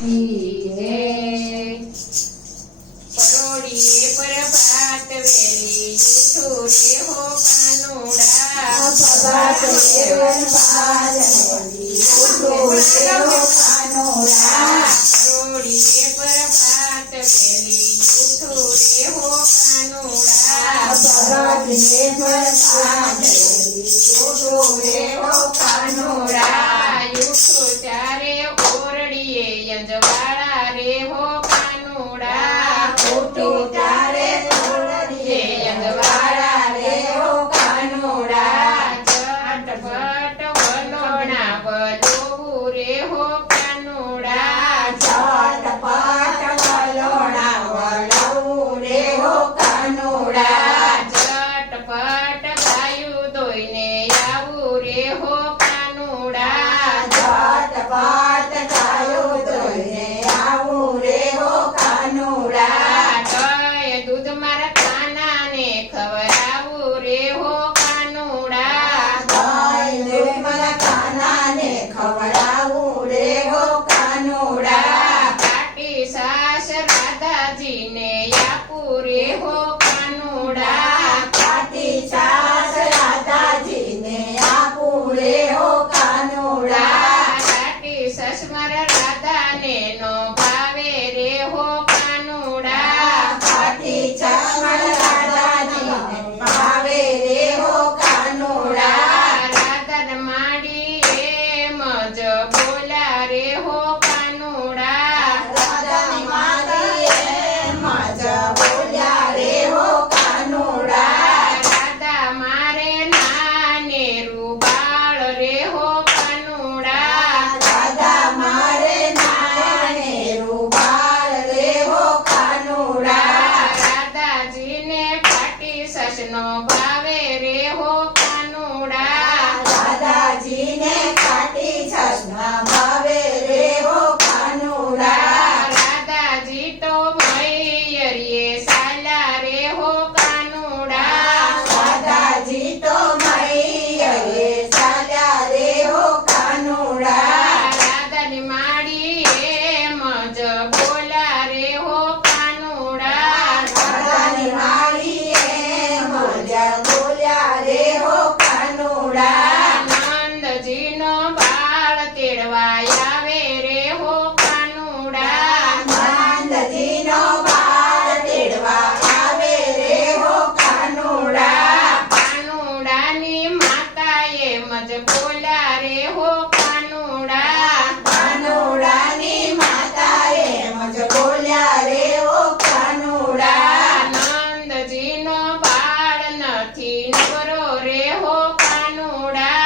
की है। परोड़िए पर भात वेली उठो रे हो कानूड़ा। प्रभात वेल भात वेली उठो रे हो कानूड़ा। परोड़िए पर भात वेली उठो रे हो कानूड़ा। प्रभात वेल भात वेली उठो रे हो कानूड़ा। उठो चारे ओरड़िए यंजवाड़ा रे हो कानूड़ा। उठो चारे ओरड़िए यंजवाड़ा रे हो कानूड़ा। झटपट वलोणा वलोવું रे हो कानूड़ा। झटपट वलोणा वलोવું रे हो कानूड़ा। झटपट ગાયું દોઈને આવું રે હો કાનૂડા. झटपट गाયું દોઈને આવું રે હો કાનૂડા. ગાય દૂધ મારા કાનાને ખવડાવું રે હો કાનૂડા. ગાય દૂધ મારા કાનાને ખવડાવું રે હો કાનૂડા. કાટી સાસ રાધાજીને આપું રે હો કાનૂડા. કાટી છાશ રાધાજીને આપું રે હો કાનૂડા. કાટી સાસ મારા રાધાને નો ભાવે રે હો કાનૂડા. કાટી છાશ મારા રાધાજીને ભાવે રે હો કાનૂડા. રાધાને માડી એમ જ બોલા રે હો કાનૂડા. રાધાની માડી એમ જ બોલ્યા રે હો કાનૂડા. રાધા મારે નાનેરું બાળ રે હો કાનૂડા. રાધા મારે નાનેરું બાળ રે હો કાનૂડા. રાધાજીને પાટી સસનો ભાવે રે હો કાનૂડા. રાધાજીને કાટી છાશના ભાવે રે હો કાનૂડા. રાધાજી તો મૈયરીએ સાલા રે હો કાનૂડા. રાધાજી તો મૈયરે ચાલ્યા રે હો કાનૂડા. રાધાની માડી એમ જ બોલા રે હો કાનૂડા. રાધાની માળી એમ જ બોલ્યા રે હો કાનૂડા. નંદજીનો બાળ તેડવા આવે રે હો કાનૂડા. નંદજીનો બાળ તેડવા આવે રે હો કાનૂડા. કાનૂડાની માતા એમ જ બોલા રે હો કાનૂડા. કાનૂડાની માતા એમ જ બોલ્યા રે હો કાનૂડા. નંદજીનો બાળ નથી નવરો રે હો કાનૂડા.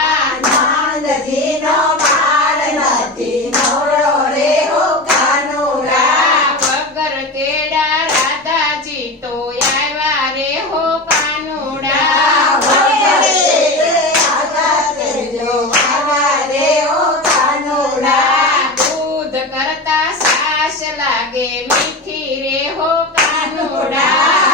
નંદજીનો બાળ નથી નવરો રે હો કાનૂડા. વગર તેડા રાધાજી તો આવ્યા રે હો કાનૂડા. દૂધ કરતા સાસ લાગે મીઠી રે હો કાનૂડા.